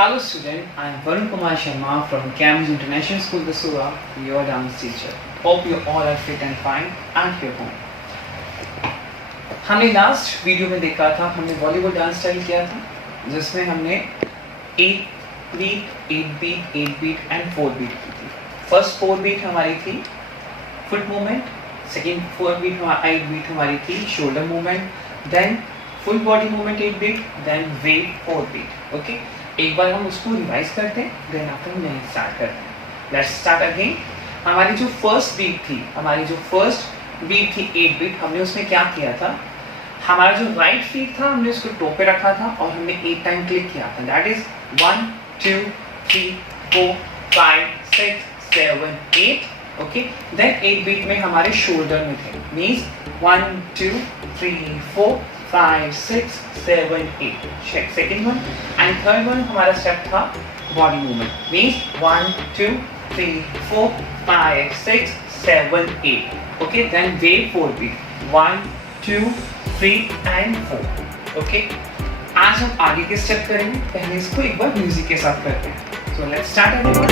Hello student, I am Varun Kumar Sharma from Cambridge International School, Dasura, your dance teacher. Hope you all are fit and fine and here home. हमने last video में देखा था, हमने Bollywood dance style किया था जिसमें हमने 8 beat, 8 beat, 8 beat and 4 beat की थी. फर्स्ट 4 बीट हमारी थी फुट मूवमेंट, सेकेंड 8 बीट हमारी थी shoulder movement, then full body movement 8 beat, then wave 4 beat. Okay, एक बार हम उसको रिवाइज करते हैं, देन आफ्टर हम नए स्टार्ट करते हैं. Let's start again. हमारी जो फर्स्ट बीट थी 8 बीट, हमने उसमें क्या किया था, हमारा जो राइट फीट था हमने उसको टो पे रखा था और हमने 8 टाइम क्लिक किया था. That is 1 2 3 4 5 6 7 8. Okay, then 8 beat में हमारे शोल्डर में थे, means 1 2 3 4 5 6 7 8. Second one and third one हमारा स्टेप था body movement, means 1 2 3 4 5 6 7 8. Okay, then wave 4 beat 1 2 3 and 4. Okay, आज हम आगे के स्टेप करेंगे, पहले इसको एक बार म्यूजिक के साथ करते हैं. So let's start everyone.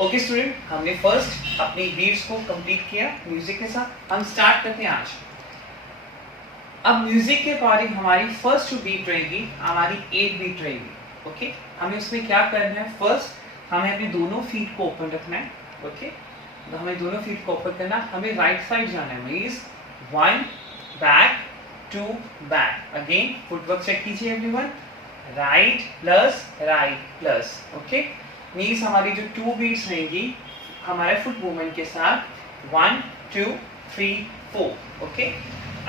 Okay student, हमने फर्स्ट अपनी बीट्स को कंप्लीट किया म्यूजिक के साथ. हम स्टार्ट करते हैं आज. अब म्यूजिक के अकॉर्डिंग हमारी फर्स्ट जो बीट रहेगी हमारी 8 बीट रहेगी. ओके, हमें उसमें क्या करना है, फर्स्ट हमें अपने दोनों फीट को ओपन रखना है. ओके, तो हमें दोनों फीट को ओपन करना, हमें राइट साइड जाना है, means 1 back 2 back. Again footwork check कीजिए everyone, right plus. Okay, means हमारी जो 2 बीट्स रहेंगी हमारे फुट मूवमेंट के साथ 1 2 3 4. Okay,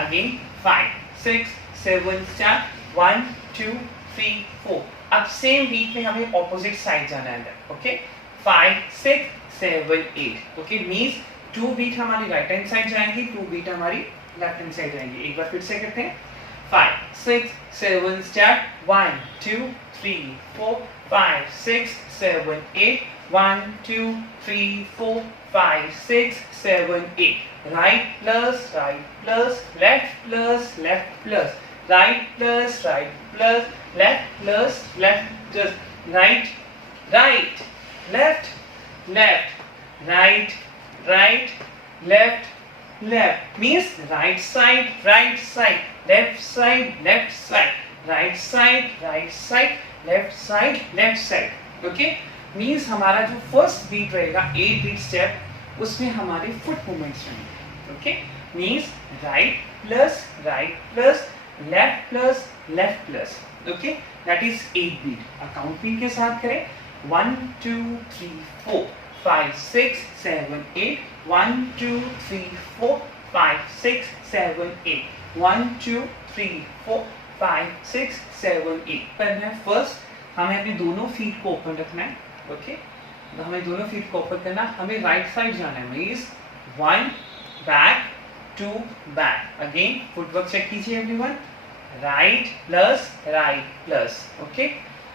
again 5 6 7 start 1 2 3 4. अब सेम बीट में हमें ऑपोजिट साइड जाना है. ओके, 5 6 7 8. ओके, मीन्स 2 बीट हमारी राइट हैंड साइड जाएंगी, 2 बीट हमारी लेफ्ट हैंड साइड जाएंगी. एक बार फिर से करते हैं. 5 6 7 start 1 2 3 4 5 6 7 8. 1 2 3 4 5 6 7 8. Right plus, left plus, right plus, left plus, left plus, right, left, right, left. Means right side, left side, right side, left side. Okay, means हमारा जो फर्स्ट बीट रहेगा 8 beat step, उसमें हमारे फुट मूवमेंट्स रहेंगे. Okay, means right plus, left plus. Okay, that is 8 beat. Account beat के साथ करें 1 2 3 4 5 6 7 8. 1 2 3 4 5 6 7 8. 1 2 3 4 5 6 7 8. करना है. फर्स्ट हमें अपने दोनों फीट को ओपन रखना है. ओके, तो हमें दोनों फीट को ओपन करना, हमें राइट साइड जाना है, means 1 back 2 back. Again footwork check कीजिए everyone, right plus, okay.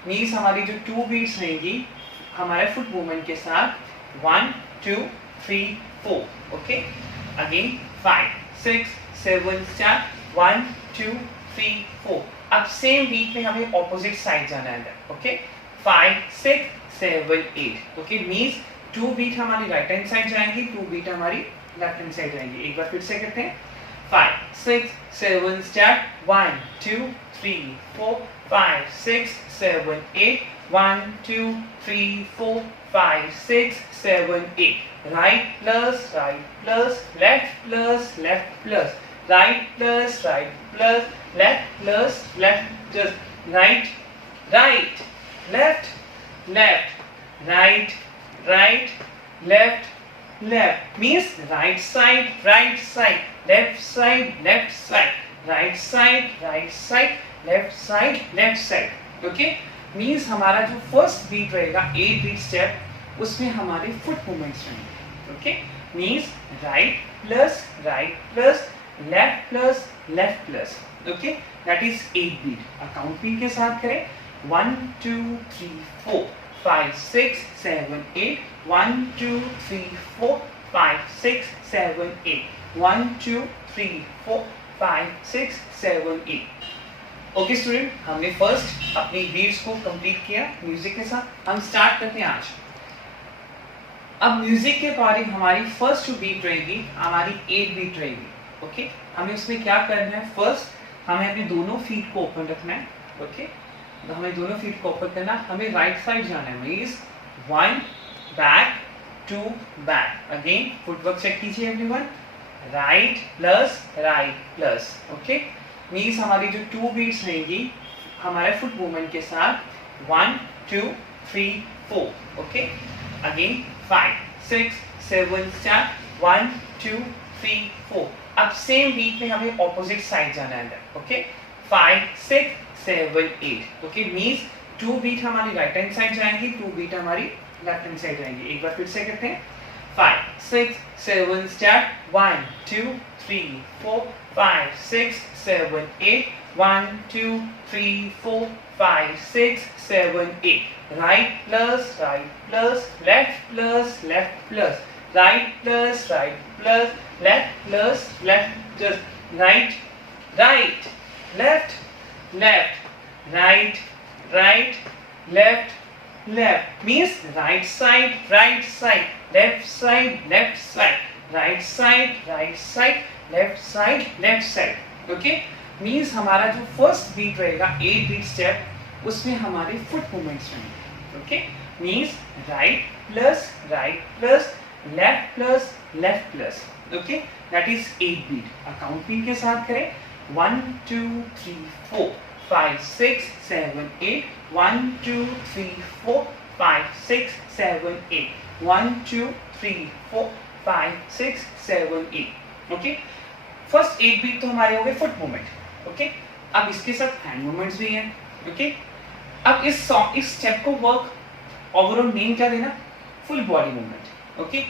Means हमारी जो 2 बीट्स रहेंगी हमारे फुट मूवमेंट के साथ 1 2 3 4, ओके। Again 5 6 7 start 1 2 3 4। अब सेम बीट में हमें ऑपोजिट साइड जाना है, ओके। 5 6 7 8, ओके। मीन्स 2 बीट हमारी राइट हैंड साइड जाएंगी, 2 बीट हमारी लेफ्ट हैंड साइड जाएंगी। एक बार फिर से करते हैं 5 6 7 start 1 2 3 4 5 6 7 8 1 2 3 4 5 6 7 8। Right plus left plus right plus left plus left right left right left means right side left side right side left side, okay. Means हमारा जो फर्स्ट बीट रहेगा 8 बीट स्टेप, उसमें हमारे फुट मूवमेंट्स रहेंगे, okay. Means right plus left plus, okay. That is 8 beat. Account beat के साथ करें 1 2 3 4 5 6 7 8 1 2 3 4 5 6 7 8 1 2 3 4 5 6 7 8। Okay student, हमने फर्स्ट अपनी बीट्स को कंप्लीट किया म्यूजिक के साथ। हम स्टार्ट करते हैं आज। अब म्यूजिक के अकॉर्डिंग हमारी फर्स्ट जो बीट रहेगी हमारी 8 बीट रहेगी, ओके। हमें उसमें क्या करना है, फर्स्ट हमें अपने दोनों फीट को ओपन रखना है, ओके। तो हमें दोनों फीट को ओपन करना, हमें राइट साइड जाना है, means 1 back 2 back. Again footwork check कीजिए everyone, right plus, okay. Means हमारी जो 2 बीट्स रहेंगी हमारे फुट मूवमेंट के साथ 1 2 3 4, ओके। Again 5 6 7 start 1 2 3 4। अब सेम बीट में हमें ऑपोजिट साइड जाना है, ओके। 5 6 7 8, ओके। मीन्स 2 बीट हमारी राइट हैंड साइड जाएंगी, 2 बीट हमारी लेफ्ट हैंड साइड जाएंगी। एक बार फिर से करते हैं 5 6 7 start 1 2 3 4 5 6 7 8 1 2 3 4 5 6 7 8। Right plus left plus right plus left plus left right left right left means right side left side right side left side, okay. Means हमारा जो फर्स्ट बीट रहेगा 8 बीट स्टेप, उसमें हमारे फुट मूवमेंट्स रहेंगे, okay. Means right plus left plus, okay. That is 8 beat. Account beat के साथ करें 1 2 3 4 5 6 7 8 1 2 3 4 5 6 7 8 1 2 3 4 5 6 7 8, okay. First 8 beat तो हमारे हो गए फुट मूवमेंट, ओके। अब इसके साथ हैंड मूवमेंट्स भी हैं, ओके। अब इस स्टेप को वर्क ओवरऑल नेम क्या देना, फुल बॉडी मूवमेंट, ओके।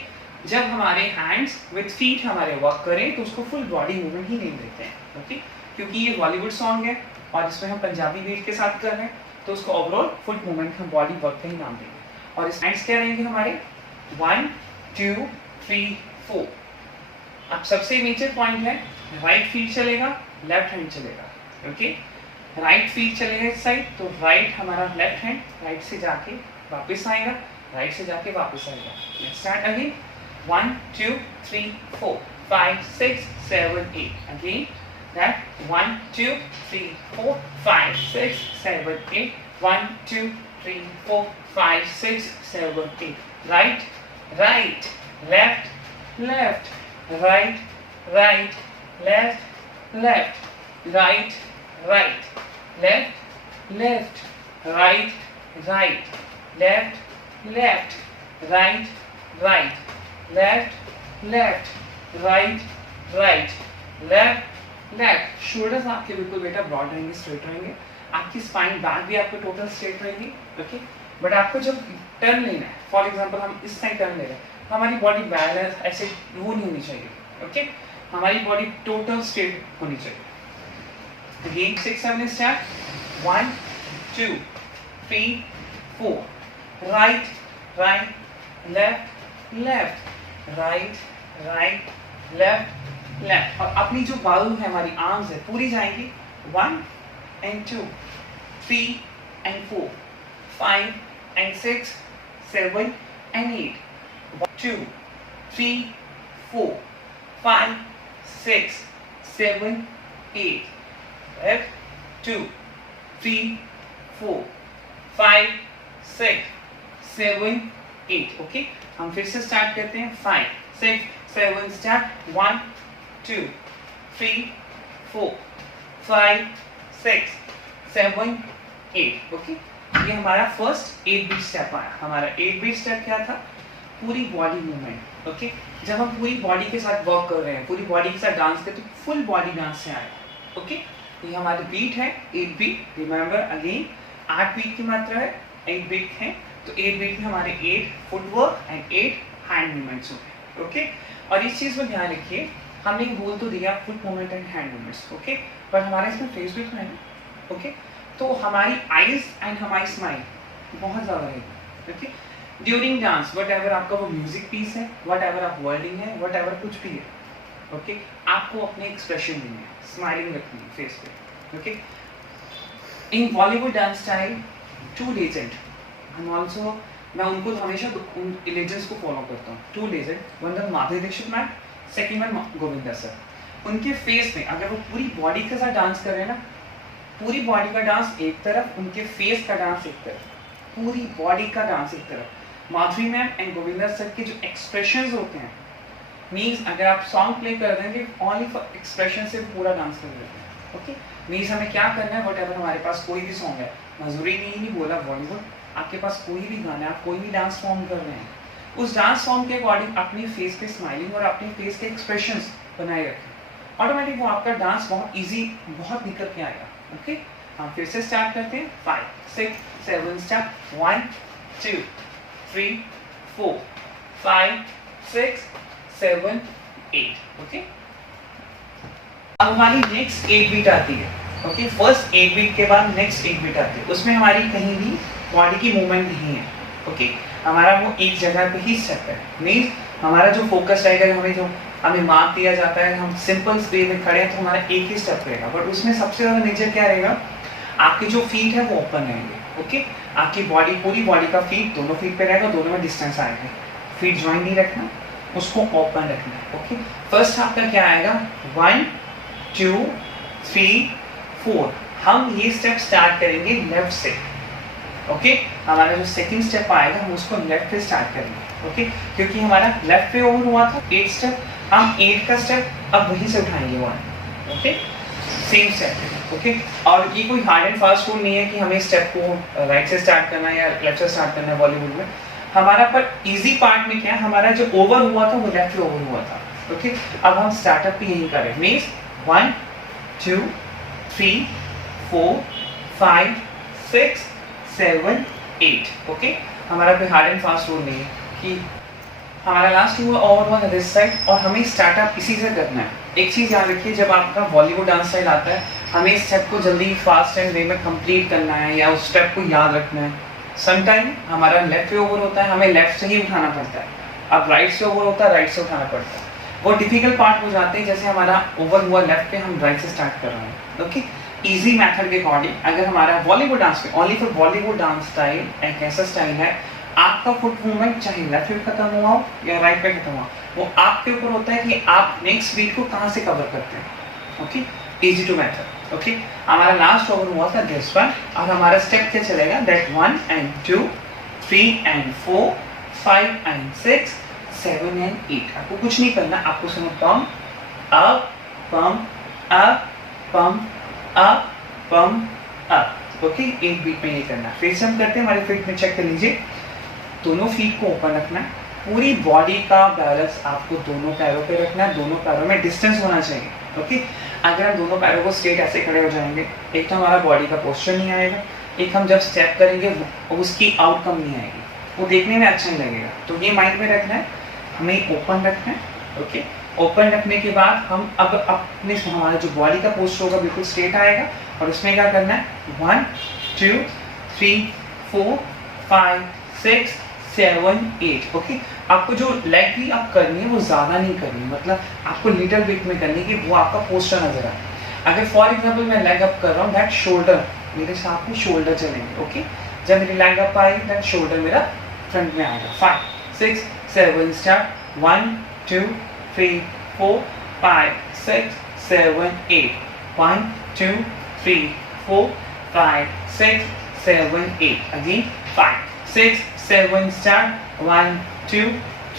जब हमारे हैंड्स विद फीट हमारे वर्क करें तो उसको फुल बॉडी मूवमेंट ही नेम देते हैं, ओके। क्योंकि ये बॉलीवुड सॉन्ग है और इसमें हम पंजाबी बीट के साथ कर रहे हैं तो उसको ओवरऑल फुल मूवमेंट हम बॉडी वर्क का ही नाम देंगे। और इस हैंड्स क्या रहेंगे हमारे 1 2 3 4। अब सबसे मेजर पॉइंट है राइट फीट चलेगा, लेफ्ट हैंड चलेगा, ओके। राइट फीट चलेगा इस साइड तो राइट हमारा लेफ्ट हैंड राइट से जाके वापस आएगा, राइट से जाके वापस आएगा। Let's start again 1 2 3 4 5 6 7 8। Again that 1 2 3 4 5 6 7 8 1 2 3 4 5 6 7 8। Right left right left right left right left right shoulders आपके बिल्कुल बेटा ब्रॉड रहेंगे, स्ट्रेट रहेंगे। आपकी स्पाइन बैक भी आपके टोटल स्ट्रेट रहेगी, ओके। बट आपको जब टर्न लेना है, फॉर एग्जांपल हम इस साइड टर्न ले रहे हैं तो हमारी बॉडी बैलेंस ऐसे वो नहीं होनी चाहिए, ओके। हमारी बॉडी टोटल स्ट्रेट होनी चाहिए। Again 6 7 step. 1 2 3 4. Right right left left right right left left. और अपनी जो बाजू है हमारी आर्म्स है पूरी जाएंगी. 1 and 2 3 and 4 5 and 6 7 and 8. 2 3 4 5 6 7 8. Left 2 3 4 5 6 7 8. Okay, हम फिर से स्टार्ट करते हैं. 5 6 7 स्टार्ट. 1 2 3 4 5 6 7 8. ओके, ये हमारा फर्स्ट 8 बीट स्टेप आया. हमारा 8 बीट स्टेप क्या था? पूरी बॉडी मूवमेंट. ओके, जब हम पूरी बॉडी के साथ वर्क कर रहे हैं, पूरी बॉडी के साथ डांस करते हैं, फुल बॉडी डांस से आएगा. ओके, ये हमारी बीट है 8 बीट. रिमेंबर अगेन 8 बीट की मात्रा है, 8 बीट है, तो 8 बीट में हमारे 8 फुटवर्क एंड 8 हैंड मूवमेंट्स हो गए. ओके, और इस चीज़ में ध्यान रखिए, हमने बोल तो दिया foot movement and hand movements. Okay, पर हमारे इसमें फेस भी तो है ना. ओके, तो हमारी आईज एंड हमारी स्माइल बहुत ज़्यादा रहेगी. Okay, during dance what ever आपका वो म्यूजिक पीस है, वट एवर आप वर्डिंग है, वट एवर कुछ भी है. ओके, आपको अपने एक्सप्रेशन देने हैं, स्माइलिंग रखनी है फेस पे. ओके, इन बॉलीवुड डांस स्टाइल 2 लेजेंड, हम ऑल्सो मैं उनको हमेशा उन लेजेंड्स को फॉलो करता हूँ. 2 legend, one the Madhuri Dixit ma'am, second one Govinda sir. उनके फेस में अगर वो पूरी बॉडी के साथ डांस कर रहे हैं ना, पूरी बॉडी का डांस एक तरफ, उनके फेस का डांस एक तरफ, पूरी बॉडी का डांस एक तरफ. माधुरी मैम एंड गोविंदा सर के जो एक्सप्रेशंस होते हैं, मीन्स अगर आप सॉन्ग प्ले कर देंगे ओनली फॉर एक्सप्रेशन से पूरा डांस कर देते हैं. ओके, मीन्स हमें क्या करना है, वट एवर हमारे पास कोई भी सॉन्ग है, मजूरी नहीं बोला बॉलीवुड, आपके पास कोई भी गाना है, आप कोई भी डांस फॉर्म कर रहे हैं, उस डांस फॉर्म के अकॉर्डिंग अपने फेस पे स्माइलिंग और अपने फेस के एक्सप्रेशंस बनाए रखें. ऑटोमेटिक वो आपका डांस बहुत ईजी, बहुत निकल के आएगा. ओके, हम फिर से स्टार्ट करते हैं. 5 6 7 स्टार्ट. 1 2 3 4 5 6 7 8. ओके, अब हमारी नेक्स्ट 8 बीट आती है. ओके, फर्स्ट 8 बीट के बाद नेक्स्ट 8 बीट आती है. उसमें हमारी कहीं भी बॉडी की मूवमेंट नहीं है. ओके, हमारा वो एक जगह पे ही स्टेप है. मीन्स हमारा जो फोकस रहेगा, हमें मार्क दिया जाता है, हम सिंपल वे में खड़े हैं तो हमारा एक ही स्टेप रहेगा. बट उसमें सबसे ज़्यादा मेजर क्या रहेगा, आपके जो फीट है वो ओपन रहेंगे. ओके, आपकी बॉडी, पूरी बॉडी का फीट दोनों फीट पे रहेगा, दोनों में डिस्टेंस आएगा. फीट ज्वाइन नहीं रखना, उसको ओपन रखना. ओके, फर्स्ट आपका क्या आएगा, 1 2 3 4. हम ये स्टेप स्टार्ट करेंगे लेफ्ट से. ओके, हमारा जो सेकंड स्टेप आएगा हम उसको लेफ्ट पे स्टार्ट करेंगे. ओके, क्योंकि हमारा लेफ्ट पे ओवर हुआ था 8 स्टेप, हम 8 का स्टेप अब वहीं से उठाएंगे 1. Okay, same step. ओके, और ये कोई हार्ड एंड फास्ट रूल नहीं है कि हमें स्टेप को राइट से स्टार्ट करना है या लेफ्ट से स्टार्ट करना है. बॉलीवुड में हमारा पर इजी पार्ट में क्या है, हमारा जो ओवर हुआ था वो लेफ्ट पे ओवर हुआ था. ओके, अब हम स्टार्टअप भी यही करें. मीन्स 1 2 3 4 5 6 7 8. ओके, हमारा कोई हार्ड एंड फास्ट रूल नहीं है कि हमारा लास्ट हुआ ओवर हुआ दिस साइड और हमें स्टार्टअप इसी से करना है. एक चीज़ याद रखिए, जब आपका बॉलीवुड डांस स्टाइल आता है, हमें स्टेप को जल्दी फास्ट एंड वे में कंप्लीट करना है या उस स्टेप को याद रखना है. समटाइम हमारा लेफ्ट पे ओवर होता है, हमें लेफ्ट से ही उठाना पड़ता है. अब राइट से ओवर होता है, राइट से उठाना पड़ता है. वो डिफिकल्ट पार्ट हो जाते हैं, जैसे हमारा ओवर हुआ लेफ्ट पे, हम राइट से स्टार्ट कर रहे हैं. ओके, इजी मेथड के अकॉर्डिंग अगर हमारा बॉलीवुड डांस पे only for Bollywood dance style एक ऐसा स्टाइल है, आपका फुट मूवमेंट चाहे लेफ्ट पे खत्म हुआ हो या राइट पे खत्म हुआ, वो आपके ऊपर होता है कि आप नेक्स्ट बीट को कहाँ से कवर करते हैं. Okay, easy to method. Okay, हमारा लास्ट ओवर हुआ था दिस वन, और हमारा स्टेप क्या चलेगा, that 1 and 2 3 and 4 5 and 6 7 and 8. आपको कुछ नहीं करना, आपको सिर्फ pump up pump up pump up pump up. Okay, एक बीट में ये करना. फिर से हम करते हैं, हमारे फीट में चेक कर लीजिए, दोनों फीट को ओपन रखना है. पूरी बॉडी का बैलेंस आपको दोनों पैरों पे रखना है, दोनों पैरों में डिस्टेंस होना चाहिए. ओके, अगर हम दोनों पैरों को स्ट्रेट ऐसे खड़े हो जाएंगे, एक तो हमारा बॉडी का पोस्चर नहीं आएगा, एक हम जब स्टेप करेंगे उसकी आउटकम नहीं आएगी, वो देखने में अच्छा नहीं लगेगा. तो ये माइंड में रखना है, हमें ओपन रखना है. ओके, ओपन रखने के बाद हम अब अपने हमारा जो बॉडी का पोस्टर होगा बिल्कुल स्ट्रेट आएगा और उसमें क्या करना है 1 2 3 4 5 6 7 8 ओके। आपको जो लेग की आप करनी है वो ज़्यादा नहीं करनी, मतलब आपको लिटिल बिट में करनी है कि वो आपका पोस्टर नजर आए। अगर फॉर एग्जाम्पल मैं लेग अप कर रहा हूँ दैट शोल्डर मेरे साथ में शोल्डर चलेंगे ओके। जब मेरी लेग अप आएगी दैट शोल्डर मेरा फ्रंट में आएगा। 5 6 7 स्टार्ट 1 2 3 4 5 6 7 8 1 2 3 4 5 6 7 8 again 5 6 7 start 1 2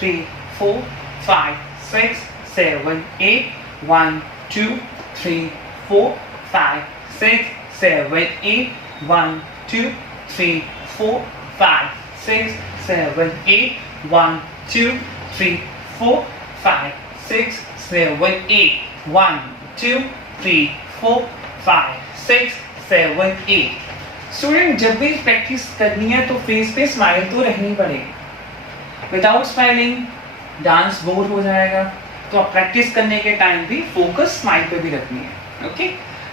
3 4 5 6 7 8 1 2 3 4 5 6 7 8 1 2 3 4 5 6 7 8 1 2 3 4 5 6 7 8 1 2 3 4 5 6 7 8। स्टूडेंट जब भी प्रैक्टिस करनी है तो फेस पे स्माइल तो रहनी पड़ेगी। विदाउट स्माइलिंग डांस बोर हो जाएगा, तो आप प्रैक्टिस करने के टाइम भी फोकस स्माइल पे भी रखनी है ओके।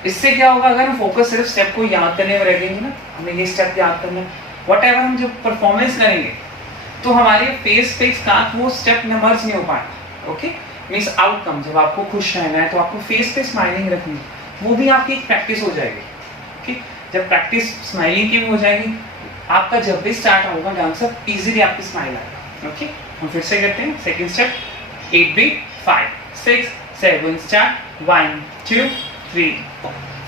इससे क्या होगा, अगर हम फोकस सिर्फ स्टेप को याद करने में रखेंगे ना, हमें ये स्टेप याद करना है, वट एवर हम जब परफॉर्मेंस करेंगे तो हमारे फेस पे साथ वो स्टेप नंबर्स नहीं हो पाएगा ओके। मीन्स आउटकम जब आपको खुश रहना है तो आपको फेस पे स्माइलिंग रखनी है, वो भी आपकी एक प्रैक्टिस हो जाएगी ओके। जब प्रैक्टिस स्माइलिंग की भी हो जाएगी, आपका जब भी स्टार्ट होगा डांसर इजीली आपकी स्माइल आएगा ओके। हम फिर से करते हैं सेकंड स्टेप 8 बीट 5 6 7 स्टार्ट 1 2 3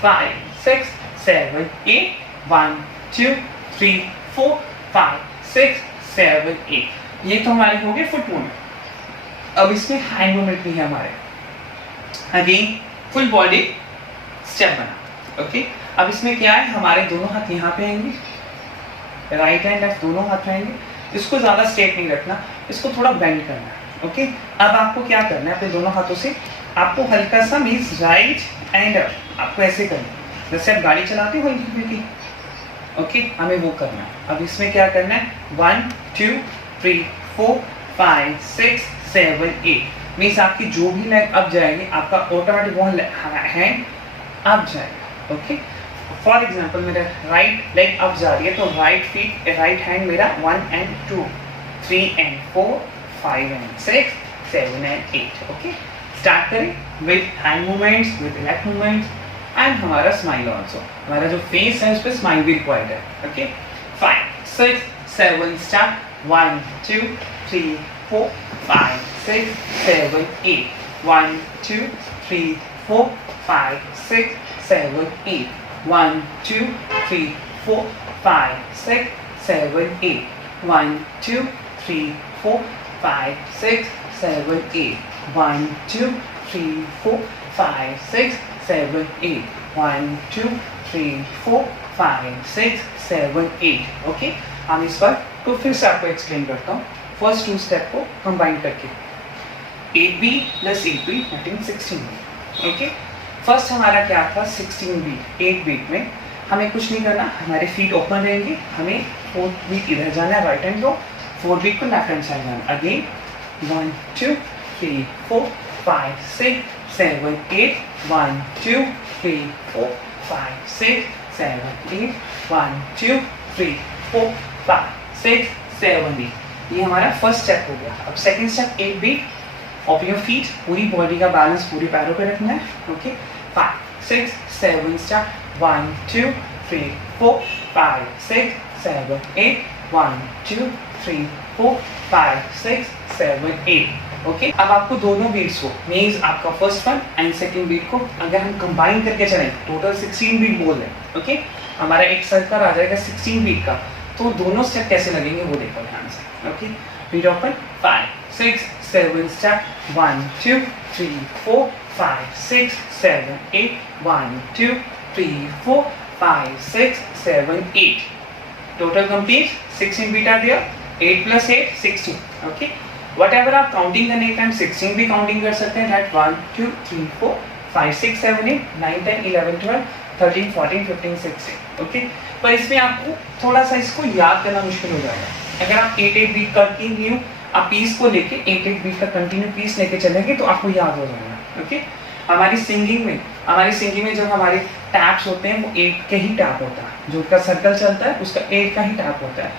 5 6 7 8 1 2 3 4 5 6 7 8। ये तो हमारे हो गए फुट मूवमेंट। अब इसमें हैंड मूवमेंट भी है हमारे, अगेन फुल बॉडी स्टेप बना ओके। अब इसमें क्या है, हमारे दोनों हाथ यहाँ पे आएंगे, राइट हैंड लेफ्ट दोनों हाथ आएंगे। इसको ज़्यादा स्ट्रेट नहीं रखना, इसको थोड़ा बेंड करना है ओके। अब आपको क्या करना है, अपने दोनों हाथों से आपको हल्का सा मीन्स राइट एंड आपको ऐसे करना है जैसे आप गाड़ी चलाते हो हल्की फुल्की ओके, हमें वो करना है। अब इसमें क्या करना है 1 2 3 4 5 6 7 8 मीन्स आपकी जो भी लेग अप जाएगी आपका ऑटोमेटिक वो हैंड अप जाएगा ओके। फॉर एग्जाम्पल मेरा राइट लेग अप जा रही है तो राइट हैंड मेरा 1 and 2 3 and 4 5 and 6 7 and 8 okay. Start करें with hand movements with leg movements and हमारा स्माइल ऑल्सो। हमारा जो फेस है उस पर स्माइल भी रिक्वायर्ड है ओके। 5 6 7 start 1 2 3 4 5 6 7 8 1 2 3 4 5 6 7 8 1 2 3 4 5 6 7 8 1 2 3 4 5 6 7 8 1 2 3 4 5 6 7 8 1 2 3 4 5 6 7 8 okay. हम इस पर तो फिर से आपको एक्सप्लेन करता हूँ फर्स्ट 2 स्टेप को कंबाइन करके 8 beat plus 8 beat meeting 16 beat okay. First हमारा क्या था 16 बीट। 8 बीट में हमें कुछ नहीं करना, हमारे फीट ओपन रहेंगे, हमें 4 बीट इधर जाना है राइट हैंड को, 4 बीट को लेफ्ट हैंड साइड जाना। अगेन 1 2 3 4 5 6 7 8 1 2 3 4 5 6 7 8 1 2 3 4 5 6 7 8। ये हमारा फर्स्ट स्टेप हो गया। अब second step 8 beat of your feet, पूरी बॉडी का बैलेंस पूरे पैरों पे रखना है ओके। 5 6 7 start 1 2 3 4 5 6 7 8 1 2 3 4 5 6 7 8 okay. अब आपको दोनों बीट्स को मीन्स आपका first one and second beat को अगर हम कंबाइन करके चलें टोटल 16 बीट बोल रहे हैं ओके। हमारा एक सर्कल आ जाएगा 16 बीट का, तो दोनों स्टेप कैसे लगेंगे वो देखो ध्यान से okay. Beat open 5 6 7 start 1 2 3 4 5 6 7 8 1 2 3 4 5 6 7 8 total complete 16 beat are there 8 plus 8 16 okay। whatever आप काउंटिंग करने के टाइम 16 भी काउंटिंग कर सकते हैं that 1 2 3 4 5 6 7 8 9 10 11 12 13 14 15 16 ओके। पर इसमें आपको थोड़ा सा इसको याद करना मुश्किल हो जाएगा। अगर आप 8 8 बीट कंटिन्यू आप पीस को लेके एक एक बीट का कंटिन्यू पीस लेके चलेंगे तो आपको याद हो जाएगा। ओके, हमारी सिंगिंग में जो हमारे टैप्स होते हैं वो एक के ही टैप होता है, जो उसका सर्कल चलता है उसका एक का ही टैप होता है।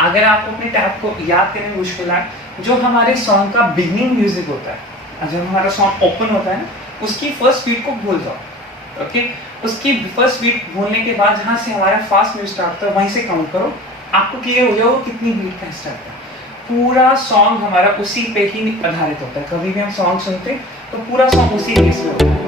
अगर आपको अपने टैप को याद करने में मुश्किल आए, जो हमारे सॉन्ग का बिगनिंग म्यूजिक होता है, जब हमारा सॉन्ग ओपन होता है ना, उसकी फर्स्ट बीट को भूल जाओ। ओके, उसकी फर्स्ट बीट भूलने के बाद जहाँ से हमारा फास्ट म्यूजिक स्टार्ट होता है वहीं से काउंट करो, आपको क्लियर हो जाएगा कितनी बीट का स्टार्ट है। पूरा सॉन्ग हमारा उसी पे ही आधारित होता है। कभी भी हम सॉन्ग सुनते हैं तो पूरा सॉन्ग उसी बेस पे होता है।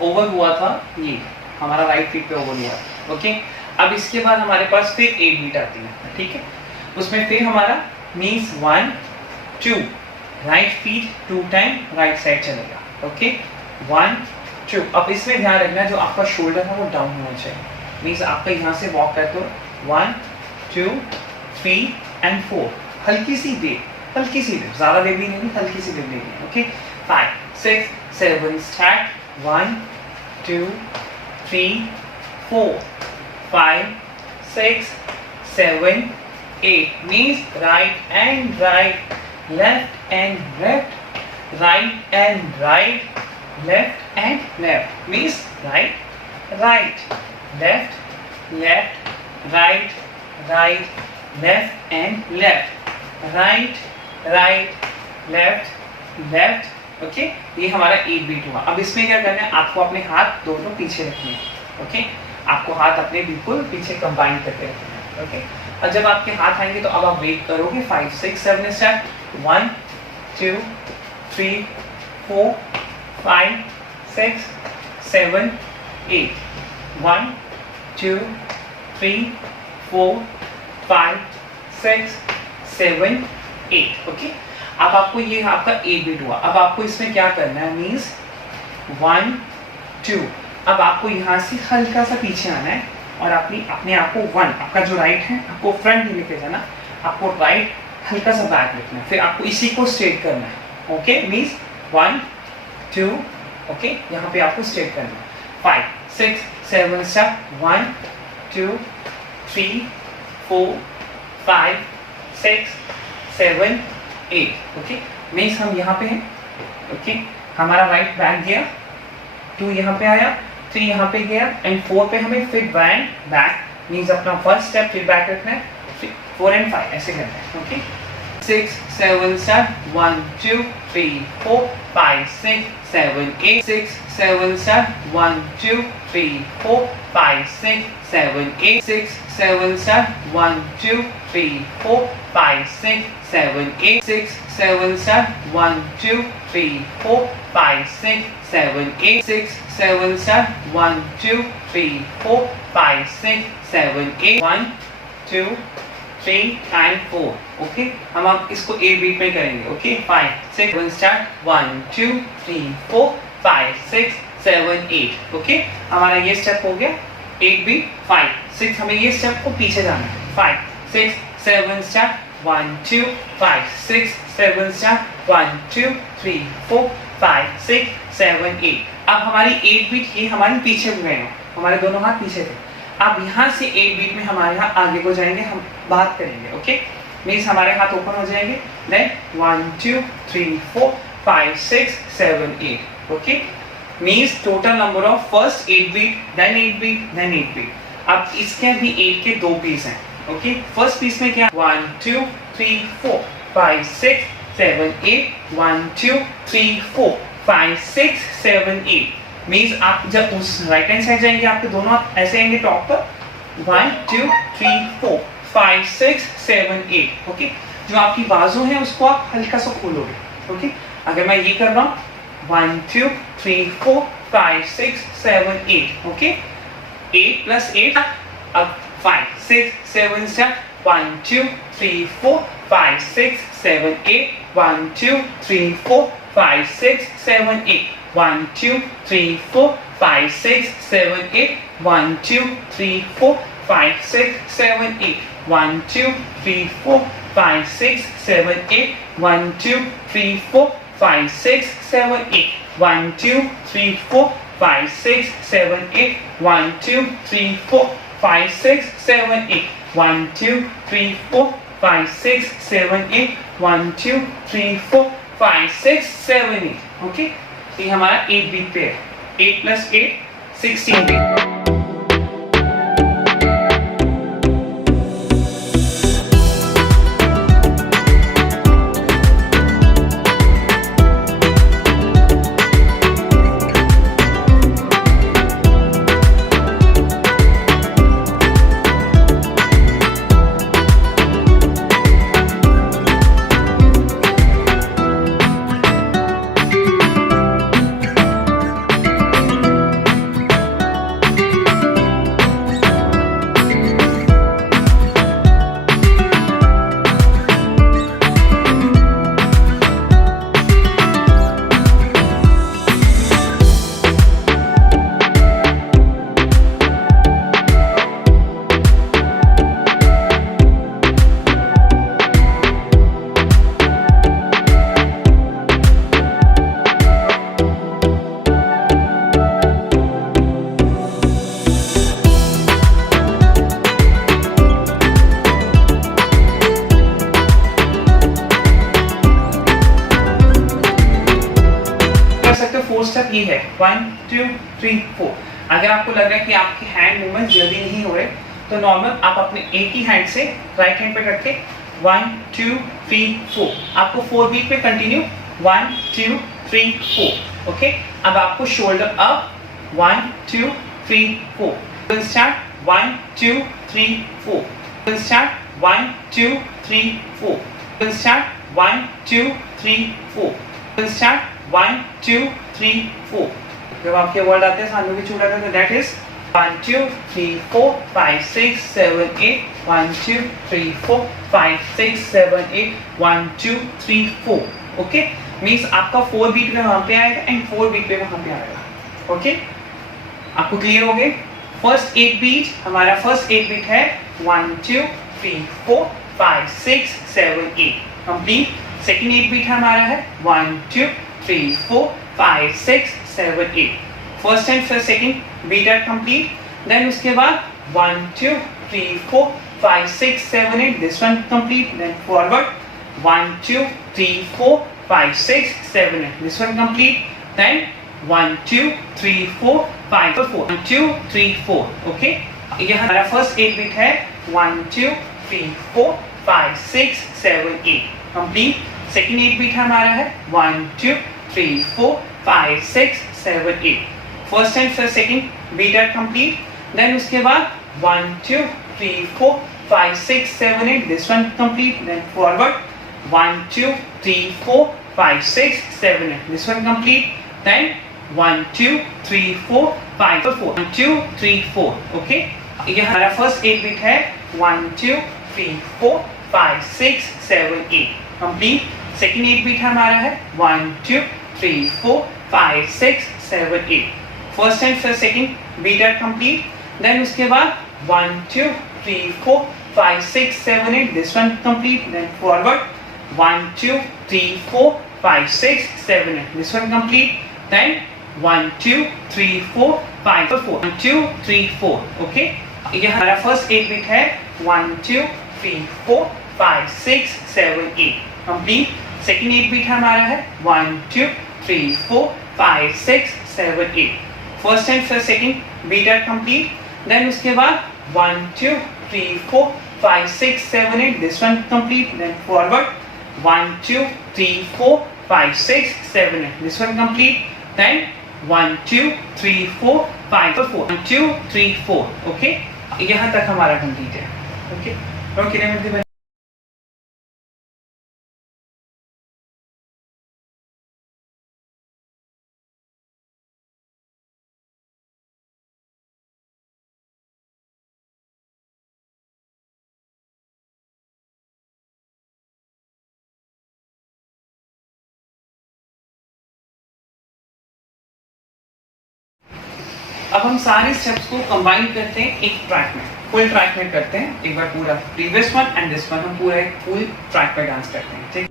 ओवर हुआ था, ये हमारा राइट फीट पे ओवर हुआ। ओके, अब इसके बाद हमारे पास फिर 8 बीट आती है। ठीक है, उसमें फिर हमारा means 1 2 right feet 2 time right side चलेगा। ओके, 1 2। अब इसमें ध्यान रखना जो आपका शोल्डर है वो डाउन होना चाहिए। मीन्स आपका यहाँ से वॉक करते हो 1 2 3 एंड 4, हल्की सी वेव, ज़्यादा वेव भी नहीं, हल्की सी वेव लेनी है। Okay, 5 6 7 start, 1 2 3 4 5 6 7 8 means right and right, left and left, right and right, left and left means right right, left left, right right, left and left, right right, left left। Okay, ये हमारा 8 beat हुआ। अब इसमें क्या करना है, आपको अपने हाथ दोनों पीछे रखने हैं। ओके, आपको हाथ अपने बिल्कुल पीछे कंबाइन करके रखने हैं। ओके, और जब आपके हाथ आएंगे तो अब आप वेट करोगे 5 6 7 स्टार्ट, 1 2 3 4 5 6 7 8, 1 2 3 4 5 6 7 8। ओके, अब आपको ये आपका 8 बीट हुआ। अब आपको इसमें क्या करना है, मीन्स 1 2। अब आपको यहाँ से हल्का सा पीछे आना है और अपने आप को 1, आपका जो राइट है आपको फ्रंट नहीं लेके जाना, आपको राइट हल्का सा बैक रखना है, फिर आपको इसी को स्ट्रेट करना है। Okay, means 1 2। ओके, यहाँ पे आपको स्ट्रेट करना है। 5 6 7 स्टार्ट, 1 2 3 4 5 6 7 8। ओके, मीन्स हम यहाँ पे हैं। ओके, हमारा राइट बैक गया, 2 यहाँ पे आया, 3 यहाँ पे गया एंड 4 पे हमें फिर बैक मीन्स अपना फर्स्ट स्टेप फिर बैक रखना है, 4 एंड 5 ऐसे करना है। Okay, 6 7 start, 1 2 3 4 5 6 7 8, 6 7 start, 1 2 3 4 5 6 7 8, 6 7 start, 1 2 3 4 5 6 7 8, 6 7 start, 1 2 3 4 5 6 7 8, 6 7 start, 1 2 3 4 5 6 7 8, 1 2 3 and 4। Okay, हम अब इसको 8 बीट में करेंगे। Okay, 5 6 7 start, 1 2 3 4 5 6 7 8। ओके, हमारा ये स्टेप हो गया 8 बीट। 5 6 हमें ये स्टेप को पीछे जाना है। 5 6 7 स्टार्ट, 1 2 5 6 7 स्टार्ट, 1 2 3 4 5 6 7 8। अब हमारी 8 बीट ये हमारे पीछे हो गए, हमारे दोनों हाथ पीछे थे। अब यहाँ से 8 बीट में हमारे यहाँ आगे को जाएंगे, हम बात करेंगे। ओके, मीन्स हमारे हाथ ओपन हो जाएंगे। Then 1 2 3 4 5 6 7 8। Okay, means total number of first 8 beat, then 8 beat, then 8 beat. अब इसके भी 8 के 2 पीस हैं. ओके, फर्स्ट पीस में क्या 1 2 3 4 5 6 7 8 1 2 3 4 5 6 7 8. मीन्स आप जब उस राइट हैंड साइड जाएंगे आपके दोनों हाथ ऐसे आएंगे टॉप पर. 1 2 3 4 5 6 7 8. ओके, जो आपकी बाजू है उसको आप हल्का सा खोलोगे. ओके, अगर मैं ये कर रहा हूँ 1 2 3 4 5 6 7 8. ओके, 8 plus 8, अब 5 6 7 7 1 2 3 4 5 6 7 8 1 2 3 4 5 6 7 8 1 2 3 4 5 6 7 8 1 2 3 4 5 6 7 8 1 2 3 4 5 6 7 8 1 2 3 4 5 6 7 8 1 2 3 4 5 6 7 8 1 2 3 4 5 6 7 8 1 2 3 4 5 6 7 8 1 2 3 4 5 6 7 8. ओके, ये हमारा 8 बीट पे है. 8 plus 8 16 बीट. स्टेप ये है 1 2 3 4. अगर आपको लग रहा है कि आपके हैंड मूवमेंट जल्दी नहीं हो रहे तो नॉर्मल आप अपने एक ही हैंड से राइट हैंड पे करके 1 2 3 4. आपको 4 बीट पे कंटिन्यू 1 2 3 4. ओके, अब आपको shoulder up 1 2 3 4. Will start 1 2 3 4. Will start 1 2 3 4. Will start 1 2 3 4. Will start 1 2 3 4. जब आपके वर्ड आते हैं सामने भी छूट आता है तो दैट इज 1 2 3 4 5 6 7 8 1 2 3 4 5 6 7 8 1 2 3 4. ओके, मींस आपका 4 बीट में वहां पे आएगा एंड 4 बीट पे वहां पे आएगा. ओके, आपको क्लियर हो गए. फर्स्ट 8 बीट हमारा फर्स्ट 8 बीट है 1 2 3 4 5 6 7 8 कंप्लीट. सेकंड 8 बीट हमारा है 1 2 3 4 5 6 7 8. फर्स्ट एंड फिर second beat are complete. Then उसके बाद 1 2 3 4 5 6 7 8 this one complete. Then forward 1 2 3 4 5 6 7 8 this one complete. Then 1 2 3 4 5 4 1 2 3 4. Okay, ये हमारा फर्स्ट 8 बीट है 1 2 3 4 5 6 7 8 कंप्लीट. सेकंड 8 बीट हमारा है 1 2 3 4 5 6 7 8. फर्स्ट एंड फिर second beat are complete. Then उसके बाद 1 2 3 4 5 6 7 8 this one complete. Then forward 1 2 3 4 5 6 7 8 this one complete. Then 1 2 3 4 5 4 1 2 3 4. Okay, ये हमारा फर्स्ट 8 बीट है 1 2 3 4 5 6 7 8 कंप्लीट. सेकंड 8 बीट हमारा है 1 2 3 4 5 6 7 8. फर्स्ट एंड फिर second beat are complete. Then उसके बाद 1 2 3 4 5 6 7 8 this one complete. Then forward 1 2 3 4 5 6 7 8 this one complete. Then 1 2 3 4 5 4 1 2 3 4. Okay, ये हमारा फर्स्ट 8 बीट है 1 2 3 4 5 6 7 8 कंप्लीट. सेकंड 8 बीट हमारा है 1 2 3 4 5 6 7 8 फर्स्ट एंड फिर second beat are complete then उसके बाद 1 2 3 4 5 6 7 8 this one complete then forward 1 2 3 4 5 6 7 8 this one complete then 1 2 3 4 5 4 1 2 3 4 okay यहाँ तक हमारा कंप्लीट है ओके ओके अब हम सारे स्टेप्स को कंबाइन करते हैं एक ट्रैक में फुल ट्रैक में करते हैं एक बार पूरा previous one and this one हम पूरा एक फुल ट्रैक पे डांस करते हैं ठीक है